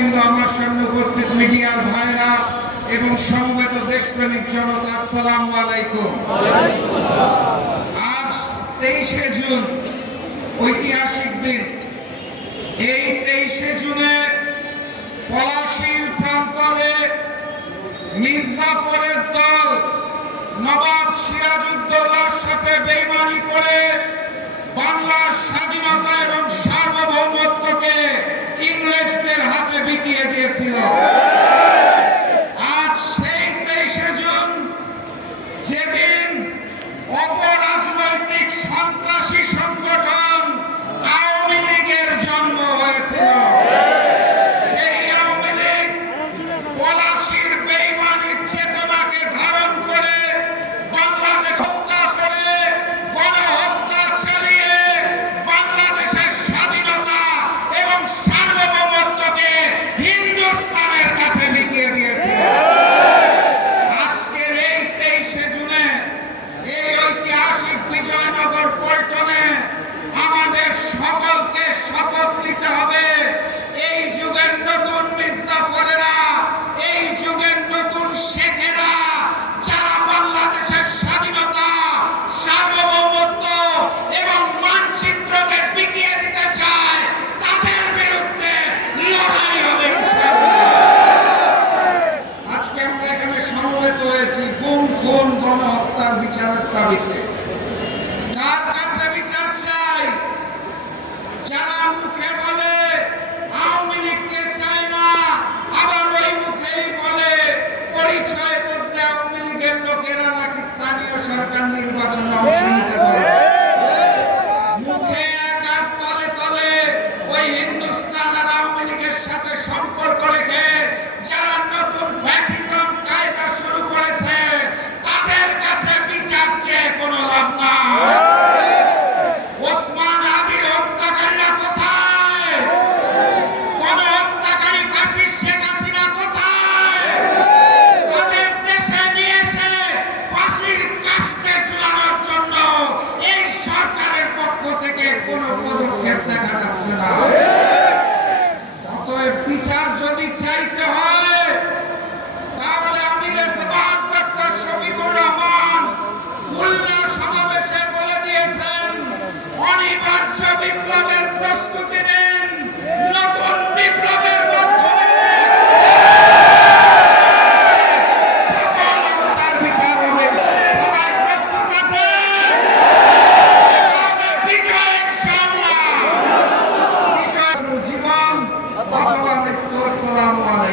নেতৃবৃন্দ, আমার সামনে উপস্থিত মিডিয়ার ভাইরা এবং সমবেত দেশপ্রেমিক জনতা, আসসালামু আলাইকুম। আজ 23শে জুন, ঐতিহাসিক দিন। এই 23শে জুনে পলাশীর প্রান্তরে মির্জাফরের দল নবাব সিরাজউদ্দৌলার সাথে বেইমানি করে বাংলার স্বাধীনতা এবং সার্বভৌমত্বকে ইংরেজদের হাতে বিকিয়ে দিয়েছিল। আজ সেই 23শে জুন, যেদিন অপরাজনৈতিক সন্ত্রাসী সংগঠন আওয়ামী লীগের জন্ম হয়েছিল, সেই আওয়ামী লীগ পলাশীর বেইমানির চেতনাকে ধারণ করে বাংলাদেশ হত্যা করে, গণহত্যা চালিয়ে বাংলাদেশের স্বাধীনতা এবং সার্বভৌমত্বকে হিন্দুস্তানের কাছে বিকিয়ে দিয়েছিল। আজকের এই 23শে জুনে, এই ঐতিহাসিক বিজয়নগর পল্টনে আমাদের সকলকে শপথ নিতে হবে, এই যুগের নতুন মির্জাফরেরা, এই যুগের নতুন শেখেরা, যারা বাংলাদেশের স্বাধীনতা, সার্বভৌমত্ব এবং মানচিত্রকে বিকিয়ে দিতে চায়, তাদের বিরুদ্ধে লড়াই হবে। আজকে আমরা এখানে সমবেত হয়েছি গুম, খুন, গণহত্যার বিচারের দাবিতে। কার কাছে বিচার চাই? যারা মুখে বলে আওয়ামী লীগকে চায় না, আবার ওই মুখেই বলে পরিচয় বদলে আওয়ামী লীগের লোকেরা নাকি স্থানীয় সরকার নির্বাচনে অংশ নিতে পারবে। মুখে এক আর তলে তলে ওই হিন্দুস্তান আর আওয়ামী লীগের সাথে সম্পর্ক রেখে যারা নতুন ফ্যাসিজম কায়দা শুরু করেছে, তাদের কাছে বিচার চেয়ে কোনো লাভ নাই। ওসমান আলীর হত্যাকারীরা কোথায়? গণহত্যাকারী ফাঁসির শেখ হাসিনা কোথায়? তাদের দেশে নিয়ে এসে ফাঁসির কাস্টে ঝুলানোর জন্য এই সরকারের পক্ষ থেকে কোনো পদক্ষেপ দেখা যাচ্ছে না। অতএব বিচার যদি চাইতে হয়, তাহলে আমিরে জামাত ডক্টর শফিকুর রহমান খুলনা সমাবেশে বলে দিয়েছেন, অনিবার্য বিপ্লবের প্রস্তুতি নিন, নতুন বিপ্লবের মাধ্যমে সকল হত্যার বিচার হবে। সবাই প্রস্তুত আছে? বিজয় ইনশাআল্লাহ। বিজয় জীবন অথবা মৃত্যু। আসসালামু আলাইকুম।